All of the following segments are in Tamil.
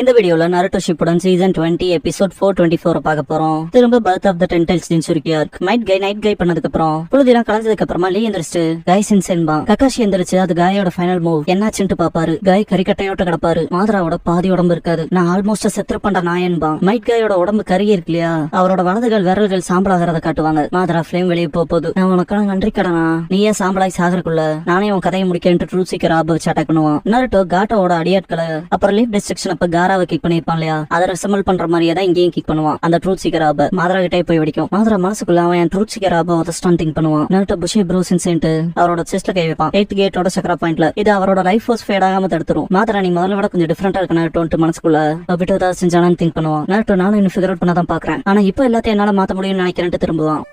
இந்த வீடியோல நருட்டோ ஷிப்புடன் சீசன் 20 எபிசோட் 424 பார்க்க போறோம். திரும்ப பர்த் ஆஃப் த டென்டைல்ஸ் ஜின்சுரிக்கி ஆர்க். நைட் கை பண்ணதுக்கு அப்புறம் புழுதிலாம் கலந்ததுக்கு அப்புறமா லீ எந்திரிச்சு காய் சின்சென்பா. கக்காஷி எந்திரிச்சு அது காயோட ஃபைனல் மூவ் என்னாச்சுன்னு பாப்பாரு. காய் கறிக்கட்டையோட்ட கிடப்பாரு. மாதராவோட பாதி உடம்பு இருக்காது. நான் ஆல்மோஸ்ட் செத்து பண்ண நாயன்பா. மைட் காயோட உடம்பு கறி இருக்கு இல்லையா, அவரோட வலதுகள் விரல்கள் சாம்பலாகிறத காட்டுவாங்க. மாதரா ஃபிளேம் வெளியே போகுது. நான் உனக்கான நன்றி கடனா, நீயே சாம்பலாய் சாகறக்குள்ள நானே உன் கதையை முடிக்கேன் ட்ரூத் சீக்கர் ஆப் வச்சு அட்டாக் பண்ணுவான். நருட்டோ காட்டோட அடியாட்களை அப்புறம் லீப் டிஸ்ட்ரக்ஷன் அப்ப காராவை கிக் பண்ணிருப்பான் இல்லையா, அதை ரெசம்பிள் பண்ற மாதிரியே தான் இங்கேயும் கிக் பண்ணுவான். அந்த ட்ரூத் சீக்கர் ஆப் மாதரா கிட்டே போய் வெடிக்கும். மாதரா மனசுக்குள்ள அவன் ட்ரூத் சீக்கர் ஆப் அதஸ்டான் திங்க் பண்ணுவான். நருட்டோ புஷி ப்ரோஸ் இன்சென்ட் அவரோட செஸ்ட்ல கை வைப்பான். 8th கேட்டோட சக்கரா பாயிண்ட்ல. இது அவரோட லைஃப் ஃபோர்ஸ் ஃபேட் ஆகாம தடுத்துரும். மாதரா நீ முதல்ல விட கொஞ்சம் டிஃபரெண்டா இருக்கு நருட்டோன்ட்டு மனசுக்குள்ள விட்டு ஏதாவது செஞ்சானு திங்க் பண்ணுவான். நருட்டோ நானும் இன்னும் ஃபிகர் அவுட் பண்ணாதான் பாக்குறேன், ஆனா இப்போ எல்லாத்தையும் என்னால மாத்த முடியும்னு நினைக்கிறேன்ட்டு திரும்புவான்.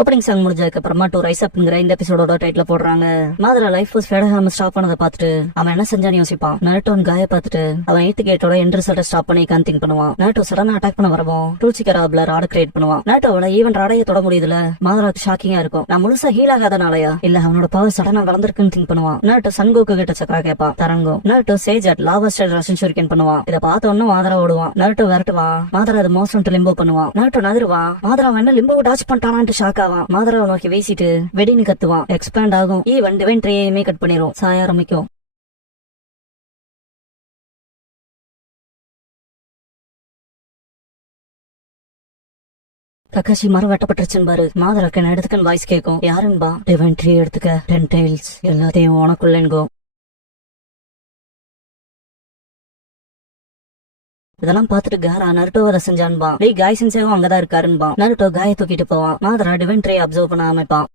ஓப்பனிங் சாங் முடிஞ்சதுக்கு அப்புறமா டு ரைஸ் அப்ங்கிற இந்த எபிசோடோட டைட்டில் போடுறாங்க. மாதரா லைஃப் ஃபோர்ஸ் ஃபேட் ஆகாம ஸ்டாப் பண்ணதை பார்த்துட்டு அவன் என்ன செஞ்சான்னு யோசிப்பான். நருட்டோன் காய பார்த்துட்டு அவன் 8th கேட்டோட எண்ட் ரிசல்ட்டை ஸ்டாப் பண்ணி திங்க் பண்ணுவான். நருட்டோ சடனா அட்டாக் பண்ண வரவும் ட்ரூத் சீக்கர் ஆப்ல ராட கிரியேட் பண்ணுவான். நருட்டோட ஈவன் ராடைய தொட முடியுதுல. மாதராக்கு ஷாக்கிங்கா இருக்கும். நான் முழுசா ஹீல் ஆகாதனாலயா இல்ல அவனோட பவர் சடனா வளர்ந்துருக்குன்னு திங்க் பண்ணுவான். நருட்டோ சன்கோக்கு கிட்ட சக்கரா கேட்பான். தரங்கோ Naruto sage art lava style rasen shuriken பண்ணுவான். இதை பார்த்த உடனே மாதரா ஓடுவான். நருட்டோ விரட்டுவான். மாதரா அது மோஸ்ட் லிம்போ பண்ணுவான். நருட்டோ நகருவான். மாதரா என்ன லிம்போ டாச் பண்ணிட்டானான்ட்டு ஷாக் ஆவான். மாதரா நோக்கி வீசிட்டு வெடின்னு கத்துவான். எக்ஸ்பேண்ட் ஆகும். ஈவன் டிவைன் ட்ரீயுமே கட் பண்ணிரும். சாய ஆரம்பிக்கும். கக்காஷி மரம் வெட்டப்பட்டுருச்சுன்னு பாரு. மாதராக்கு என்ன எடுத்துக்கன்னு வாய்ஸ் கேட்கும். யாருன்பா? டிவைன் ட்ரீ எடுத்துக்க, டென்டைல்ஸ் எல்லாத்தையும் உனக்குள்ளேங்கோ. இதெல்லாம் பாத்துட்டு காரா நருட்டோ அதை செஞ்சான்பா. காய் செஞ்சவும் அங்கதான் இருக்காருன்பா. நருட்டோ காயை தூக்கிட்டு போவான். மாதரா டிவைன் ட்ரீ அப்சர்வ் பண்ண ஆரம்பிப்பான்.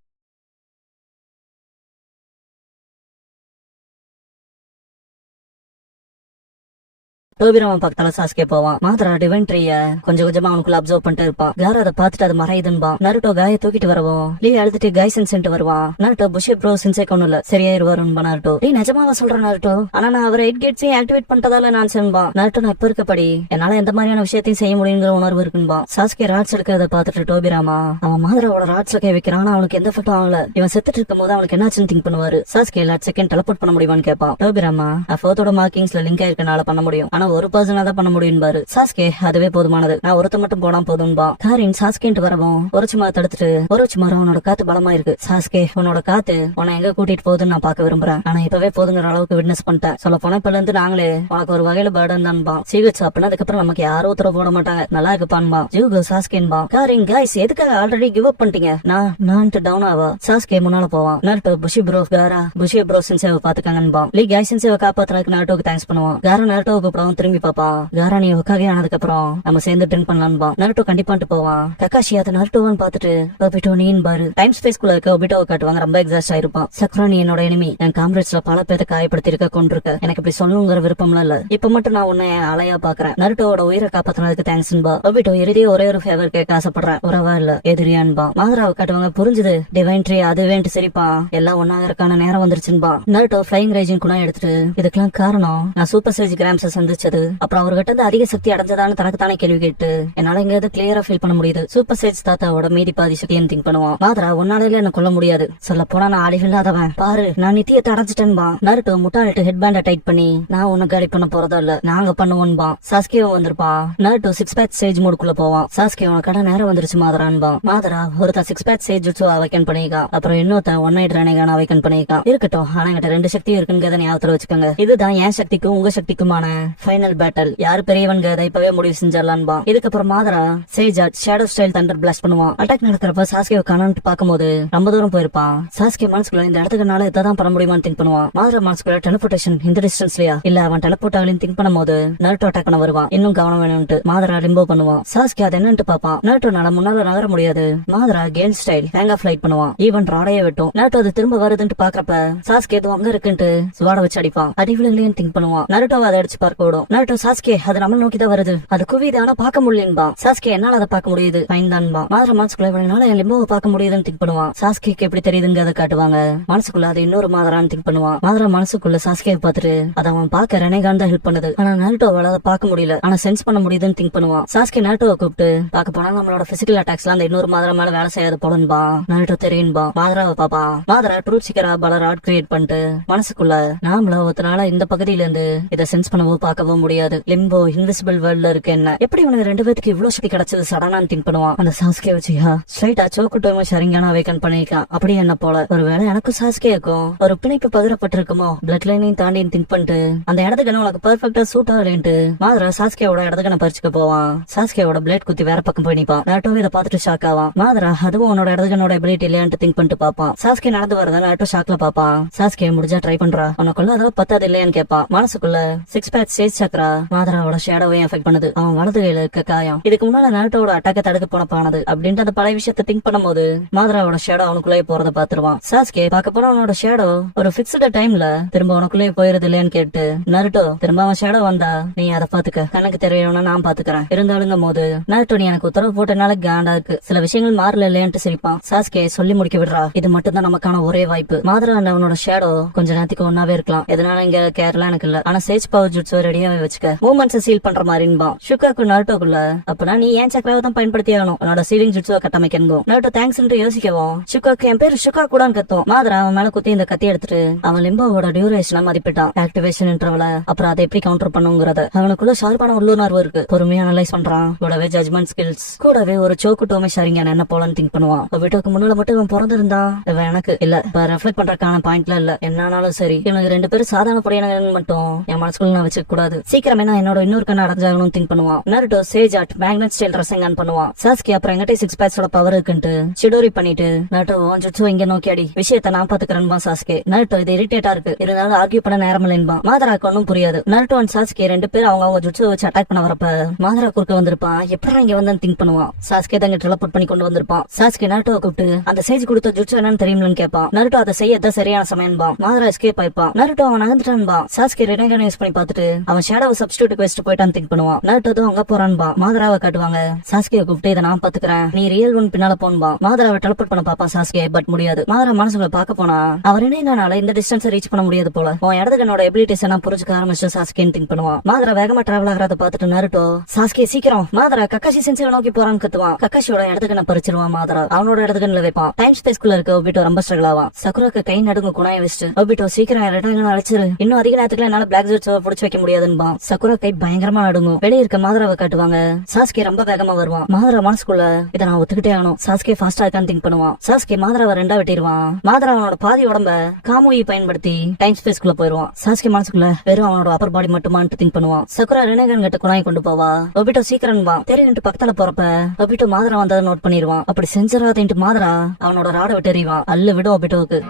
டோபிராமன் பக்கத்தால சாஸ்கே போவான். மாதரா டிவைன் ட்ரீய கொஞ்சம் கொஞ்சமா அவனுக்குள்ள அப்சர்வ் பண்ணிட்டு இருப்பான். காரா அதை பார்த்துட்டு அது மறையுதுன்பா. நருட்டோ காயை தூக்கிட்டு வரவும் லீ அழுதுட்டு காய் சென்சென்ட் வருவான். நருட்டோ புஷி ப்ரோ சின்சே கொண்டு இல்ல சரியாயிருவாருன்பா. நருட்டோ நீ நிஜமாவா சொல்ற நருட்டோ? ஆனா நான் அவர் 8 கேட்ஸையும் ஆக்டிவேட் பண்ணிட்டதால நான் சென்பா. நருட்டோ நான் இப்ப இருக்கப்படி என்னால எந்த மாதிரியான விஷயத்தையும் செய்ய முடியுங்கிற உணர்வு இருக்குன்பா. சாஸ்கே ராட்ஸ் எடுக்கிறத பார்த்துட்டு டோபிராமா அவன் மாதராவோட ராட்ஸ்ல கை வைக்கிறான். அவனுக்கு எந்த ஃபட்டும் ஆகல. இவன் செத்துட்டு இருக்கும் போது அவனுக்கு என்னாச்சுன்னு திங்க் பண்ணுவாரு. சாஸ்கே லாட் செகண்ட் டெலபோர்ட் பண்ண முடியுமான்னு கேட்பான். டோபிராமா ஃபோர்த்தோட மார்க்கிங்ஸ்ல லிங்க் ஆயிருக்கனால பண்ண முடியும், ஆனா ஒரு பர்சனா தான் பண்ண முடியும் பாரு. சாஸ்கே அதுவே போதுமானது, நான் ஒருத்த மட்டும் போனா போதும்பா. காரின் சாஸ்கேன்ட்டு வரவும் ஒருச்சுமா தடுத்துட்டு ஒருச்சுமாரம் உன்னோட காத்து பலமா இருக்கு. சாஸ்கே உன்னோட காத்து உன்னை எங்க கூட்டிட்டு போகுதுன்னு நான் பாக்க விரும்புறேன், ஆனா இப்பவே போதுங்கிற அளவுக்கு விட்னஸ் பண்ணிட்டேன். சொல்ல போன இப்பல இருந்து நாங்களே உனக்கு ஒரு வகையில பேர்டன் தான்பா. சீவிச்சு அப்படின்னா அதுக்கப்புறம் நமக்கு யாரும் உத்தரவு போட மாட்டாங்க. நல்லா இருக்குப்பான்பா. ஜூகோ சாஸ்கேன்பா. காரின் காய்ஸ் எதுக்காக ஆல்ரெடி கிவ் அப் பண்ணிட்டீங்க? நான் டவுன் ஆவா. சாஸ்கே முன்னால போவான். நருட்டோ புஷி ப்ரோ காரா புஷி ப்ரோ சின்சேவை பாத்துக்காங்கன்பா. லீ காய் சின்சேவை காப்பாத்துறதுக்கு நருட்டோக்கு தேங்க்ஸ் பண்ணுவான். காரா நருட்டோவை கூப்பிடவும் திரும்பி பாப்பா. காரா நீ ஒக்காகே ஆனதுக்கு அப்புறம் நம்ம சேர்ந்து ட்ரிங்க் பண்ணலான்பா. நருட்டோ கண்டிப்பான்ட்டு போவான். கக்காஷி அதை நருட்டோவான்னு பாத்துட்டு ஒபிட்டோ நீன் பாரு. டைம் ஸ்பேஸ் குள்ள இருக்க ஒபிட்டோவை காட்டுவாங்க. ரொம்ப எக்ஸாஸ்ட் ஆயிருப்பான். சக்ரா நீ என்னோட எனிமி. என் காம்ரேட்ஸ்ல பல பேரை காயப்படுத்தி இருக்க கொண்டிருக்க. எனக்கு இப்படி சொல்லணுங்கிற விருப்பம்லாம் இல்ல. இப்ப மட்டும் நான் உன்னை அலையா பாக்குறேன். நருட்டோவோட உயிரை காப்பாத்தினதுக்கு தேங்க்ஸ்ன்பா. ஒபிட்டோ இறுதியே ஒரே ஒரு ஃபேவர் கேட்க ஆசைப்படுறேன். உறவா இல்ல எதிரியான்பா. மாதராவை காட்டுவாங்க. புரிஞ்சுது டிவைன் ட்ரீ அதுவேன்ட்டு சரிப்பா. எல்லாம் ஒன்னாகிறக்கான நேரம் வந்துருச்சுன்பா. நருட்டோ ஃபிளைங் ரேஜிங் குணம் எடுத்துட்டு இதுக்கெல்லாம் காரணம் நான் சூப்பர் சேஜ் கிராம்ஸை சந்திச்சது, அப்புறம் அவர்கிட்ட இருந்து அதிக சக்தி அடைஞ்சதான்னு தனக்கு தானே கேள்வி கேட்டு என்னால எங்க கிளியரா ஃபீல் பண்ண முடியுது. சூப்பர் சேஜ் தாத்தாவோட மீதி பாதி சக்தின்னு திங்க் பண்ணுவான். மாதரா உன்னால என்ன கொல்ல முடியாது. சொல்ல போனா நான் அழிவில்லாதவன் பாரு. நான் நித்தியத்தை அடைஞ்சிட்டேன்பா. நருட்டோ முட்டாளிட்டு ஹெட் பேண்ட டைட் பண்ணி நான் உன்னை காலி பண்ண போறதா இல்ல, நாங்க பண்ணுவோன்பா. சாஸ்கேவும் வந்திருப்பான். நருட்டோ 6 பேட்ச் சேஜ் மோடுக்குள்ள போவான். சாஸ்கே உனக்கான நேரம் வந்துருச்சு மாதரான்பா. மாதரா ஒருத்தன் 6 பேட்ச் சேஜ் ஜுட்சு அவைக்கன் பண்ணிருக்கா, அப்புறம் இன்னொருத்தன் 1 நைட் ரேனேகான அவைக்கன் பண்ணிருக்கா. இருக்கட்டும், ஆனா என்கிட்ட 2 சக்தி இருக்குங்கிறத ஞாபகத்துல வச்சுக்கோங்க. இதுதான் என் சக்திக்கும் உங்க சக்திக்குமான ஃபைனல் பேட்டல். யாரு பெரியவன்கிறத இப்பவே முடிவு செஞ்சிடலான்பா. இதுக்கப்புறம் மாதரா சேஜாட் ஷேடோ ஸ்டைல் தண்டர் பிளாஸ்ட் பண்ணுவான். அட்டாக் நடக்கிறப்ப சாஸ்கே காணான்னு பாக்கும்போது ரொம்ப தூரம் போயிருப்பான். சாஸ்கே மனசுக்குள்ள இந்த இடத்துக்குனால இதான் பண்ண முடியுமான்னு திங்க் பண்ணுவான். மாதரா மனசுக்குள்ள டெலிபோர்டேஷன் இந்த டிஸ்டன்ஸ்லயா இல்ல அவன் டெலிபோர்ட் ஆகலின்னு திங்க் பண்ணும்போது நருட்டோ அட்டாக் பண்ண வருவான். இன்னும் கவனம் வேணும்ட்டு மாதரா லிம்போ பண்ணுவான். சாஸ்கே அது என்னன்னு பாப்பான். நருட்டோனால முன்னால நகர முடியாது. Madara gale style hang of light பண்ணுவான். ஈவன் ராடைய வெட்டும். நருட்டோ அது திரும்ப வருதுன்னு பாக்குறப்ப சாஸ்கே எதுவும் அங்க இருக்குன்ட்டு சுவாட வச்சு அடிப்பான். அடிவிலங்களையும் திங்க் பண்ணுவான். நருட்டோ அதை அடிச்சு பார்க்க விடும். நருட்டோ சாஸ்கே அது நம்ம நோக்கி தான் வருது, அது குவியுது ஆனா பாக்க முடியலன்பா. சாஸ்கே என்னால அதை பார்க்க முடியுது ஃபைன் தான்பா. மாதரா மனசுக்குள்ள இவனால என் லிம்போவை பார்க்க முடியுதுன்னு திங்க் பண்ணுவான். சாஸ்கேக்கு எப்படி தெரியுதுங்க அதை காட்டுவாங்க. மனசுக்குள்ள அது இன்னொரு மாதரான்னு திங்க் பண்ணுவான். மாதரா மனசுக்குள்ள சாஸ்கே பார்த்துட்டு அதை அவன் பார்க்க ரெனேகான் தான் ஹெல்ப் பண்ணுது. ஆனா நருட்டோவால அதை பார்க்க முடியல, ஆனா சென்ஸ் பண்ண முடியுதுன்னு திங்க் பண்ணுவான். சாஸ்கே நருட்டோவை கூப்பிட்டு பார்க்க போனா நம்மளோட பிசிக்கல் அட்டாக்ஸ்ல அந்த இன்னொரு மாதரா மேல வேலை செய்யாது போலன்பா. நருட்டோ தெரியும்பா. மாதராவை பாப்பா. மாதரா ட்ரூத் சீக்கரா பலர் ஆர்ட் கிரியேட் பண்ணிட்டு மனசுக்குள்ள நாமள ஒருத்தனால இந்த பகுதியில இருந்து இதை சென்ஸ் பண்ணவோ பார்க்கவோ முடியாது, லிம்போ இன்விசிபிள் வேர்ல்ட்ல இருக்கு, என்ன எப்படி இவனுக்கு 2 பேருக்கு இவ்வளவு சக்தி கிடைச்சது சடனான்னு திங்க் பண்ணுவான். அந்த சாஸ்கே வச்சியா ஸ்ட்ரைட்டா சோக்குட்டோமோ ஷரிங்கானா அவேக்கன் பண்ணிருக்கான். அப்படி என்ன போல ஒருவேளை எனக்கும் சாஸ்கேக்கும் ஒரு பிணைப்பு பகிரப்பட்டிருக்குமோ பிளட் லைனையும் தாண்டி திங்க் பண்ணிட்டு அந்த இடத்துக்கு உனக்கு பெர்ஃபெக்ட்டா சூட் ஆகலன்ட்டு மாதரா சாஸ்கேவோட இடத்துக்கு பறிச்சுக்க போவான். சாஸ்கேவோட பிளேட் குத்தி வேற பக்கம் போய் நிப்பான். நாட்டோ இதை பார்த்துட்டு ஷாக் ஆவான். மாதரா அதுவும் உன்னோட இடத்துக்கு எபிலிட்டி இல்லையான்ட்டு திங்க் பண்ணிட்டு பாப்பான். சாஸ்கே நடந்து வரத நாட்டோ ஷாக்ல பாப்பான். சாஸ்கே முடிஞ்சா ட்ரை பண்றா, உனக்குள்ள அதெல்லாம் பத்தாது இல்லையான்னு கேட்பான். மனசுக்குள்ள 6 பேக் ஸ்டேஜ் சக்கரா மாதராவோட ஷேடோவையும் எஃபெக்ட் பண்ணுது. அவன் வலது கையில இருக்க காயம் இதுக்கு முன்னால நாட்டோட அட்டாக்க தடுக்க போனப்பானது அப்படின்ட்டு அந்த பழைய விஷயத்தை திங்க் பண்ணும்போது மாதராவோட ஷேடோ அவனுக்குள்ளே போறத பாத்துருவான். சாஸ்கே பார்க்க போனா அவனோட ஷேடோ ஒரு பிக்ஸ்டு டைம்ல திரும்ப உனக்குள்ளே போயிருது இல்லையான்னு கேட்டு நருட்டோ திரும்ப அவன் ஷேடோ வந்தா நீ அதை பாத்துக்க, கணக்கு தெரியணும்னா நான் பாத்துக்கிறேன் இருந்தாலும் போது நருட்டோ நீ எனக்கு உத்தரவு போட்டனால காண்டா இருக்கு, சில விஷயங்கள் மாறல இல்லையான்ட்டு சிரிப்பான். சாஸ்கே சொல்லி முடிக்க விடுறா, இது மட்டும் தான் நமக்கான ஒரே வாய்ப்பு. மாதரா அவனோட ஷேடோ கொஞ்ச நேரத்துக்கு ஒன்னாவே இருக்கலாம், எதனால இங்க கேர்லாம் எனக்கு இல்ல, ஆனா சேஜ் பவர் ஜுட்ஸோ ரெடியாவே வச்சுக்க, மூவ்மெண்ட்ஸ் சீல் பண்ற மாதிரின்பா. ஷுக்காக்கு நருட்டோக்குள்ள அப்பனா நீ ஏன் சக்கராவை தான் பயன்படுத்தி ஆகணும், உன்னோட சீலிங் ஜுட்ஸோ கட்டமைக்கணும். நருட்டோ தேங்க்ஸ் யோசிக்கவும் ஷுக்காக்கு என் பேரு ஷுக்கா கூடான்னு கத்தும். மாதரா அவன் மேல குத்தி இந்த கத்தி எடுத்துட்டு அவன் லிம்போவோட டியூரேஷனை மதிப்பிட்டான். ஆக்டிவேஷன் இன்டர்வல அப்புறம் அதை எப்படி கவுண்டர் பண்ணுங்கிறத அவனுக்குள்ள ஷார்ப்பான உள்ளுணர்வு இருக்கு. பொறுமையா அனலைஸ் பண்றான். கூடவே ஜட்மெண்ட் ஸ்கில்ஸ், கூடவே ஒரு சோக்கு டோமே ஷாரிங்க என்ன போலன்னு திங்க் பண்ணுவான். வீட்டுக்கு முன்னால மட்டும் இவன் பிறந்திருந்தா இவன் எனக்கு இல்ல ரெஃப்ளெக்ட் பண்றதுக்கான பாயிண்ட்ல இல்ல, என்னாலும் சரி இவனுக்கு 2 பேரும் சாதாரண படையினர்கள் மட்டும் என் மனசுக்குள்ள நான் வச்சுக்க கூடாது, சீக்கிரமே நான் என்னோட இன்னொரு கண்ணு அடைஞ்சாகணும் திங்க் பண்ணுவான். Naruto Sage art magnet style dressing பண்ணுவான். சாஸ்கி அப்புறம் எங்கிட்ட 6 பேக்ஸோட பவர் இருக்குன்ட்டு சிடோரி பண்ணிட்டு நருட்டோ ஜுட்ஸோ இங்க நோக்கி அடி, விஷயத்தை நான் பாத்துக்கிறேன்பா. சாஸ்கே நருட்டோ இது இரிட்டேட்டா இருக்கு இருந்தாலும் ஆர்கியூ பண்ண நேரம் இல்லைன்பா. மாதராக்கு ஒன்னும் புரியாது. நருட்டோ அண்ட் சாஸ்கே 2 பேரும் அவங்க ஜுட்ஸோ வச்சு அட்டாக் பண்ண வரப்ப மாதரா குறுக்க வந்திருப்பான். எப்படா இங்க வந்து திங்க் பண்ணுவான். சாஸ்கே தங்க டெலபோர்ட் பண்ணி கொண்டு வந்திருப்பான். சாஸ்கே நருட்டோ கூப்பிட்டு அந்த சேஜ் கொடுத்த ஜுட்ஸோ என்னன்னு தெரியும்னு கேட்பான். நருட்டோ அதை செய்யதான் சரியான சமயம்பா. மாதரா எஸ்கேப் ஆயிப்பான். நருட்டோ அவன் நகர்ந்துட்டான்பா. சாஸ்கே ரெனேகான் யூஸ் பண்ணி பார்த்துட்டு அவன் ஷேடோவை சப்ஸ்டிட்யூட் வச்சுட்டு போயிட்டான்னு திங்க் பண்ணுவான். நருட்டோ அங்க போறான்பா. மாதராவை காட்டுவாங்க. சாஸ்கே கூப்பிட்டு இதை நான் பாத்துக்கிறேன், நீ ரியல் ஒன் பின்னால போன்பா. மாதராவை டெலபோர்ட் பண்ண பாப்பா சாஸ்கே, பட் முடியாது. மாதரா மனசுக்குள்ள பாக்க போனா அவர் என்னனால இந்த டிஸ்டன்ஸ் ரீச் பண்ண முடியாது போல. உன் இடத்துக்கனோட எபிலிட்டிஸ் எல்லாம் புரிஞ்சுக்க ஆரம்பிச்சு சாஸ்கேன்னு திங்க் பண்ணுவான். மாதரா வேகமா டிராவல் ஆகிறத பாத்துட்டு நருட்டோ சாஸ்கே சீக்கிரம். மாதரா கக்காஷி சென்சியை நோக்கி போறான்னு கத்துவான். கக்காஷியோட இடத்துக்கு பறிச்சிருவான். மாதரா அவனோட இடத்துக்கு வைப்பான். டைம் ஸ்பேஸ்க்குள்ள இருக்க ஒபிட்டோ ரொம்ப ஸ்ட்ரகிள் ஆவான். சக்குராக்கு கை நடுங்க குணாய வச்சுட்டு ஒபிட்டோ சீக்கிரம் அழைச்சிரு, இன்னும் அதிக நேரத்துக்குள்ள என்னால பிளாக் ஜூட்ஸை புடிச்சு வைக்க முடியாதுன்பா. சக்குரா கை பயங்கரமா நடுங்கும். வெளியே இருக்க மாதராவை காட்டுவாங்க. சாஸ்கே ரொம்ப வேகமா வருவான். மாதரா மனசுக்குள்ள இதை நான் ஒத்துக்கிட்டே ஆகணும், சாஸ்கே ஃபாஸ்டா இருக்கான்னு திங்க் பண்ணுவான். சாஸ்கே மாதராவை 2 வெட்டிடுவான். மாதரா அவனோட பாதி உடம்ப காமுயை பயன்படுத்தி டைம் ஸ்பேஸ்க்குள்ள போயிருவான். சாஸ்கே மனசுக்குள்ள வெறும் அவனோட அப்பர் பாடி மட்டுமான்னு திங்க் பண்ணுவான். சக்குரா ரெனேகான் கிட்ட குணாய் கொண்டு போவா. ஒபிட்டோ சீக்கிரம் வா தெரியும் பக்கத்துல போறப்ப ஒபிட்டோ மாதரா வந்ததை நோட் பண்ணிடுவான். அப்படி செஞ்சிடாதேன்ட்டு மாதரா அவனோட ராட விட்டு எறிவான். அல்ல விடும் ஒபிட்டோவுக்கு.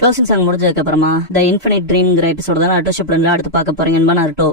க்ளோசிங் சாங் முடிஞ்சதுக்கு அப்புறமா த இன்ஃபினிட் ட்ரீம்ங்கிற எபிசோட தான் நருட்டோ ஷிப்ல அடுத்து பார்க்க போறீங்கன்னு நருட்டோ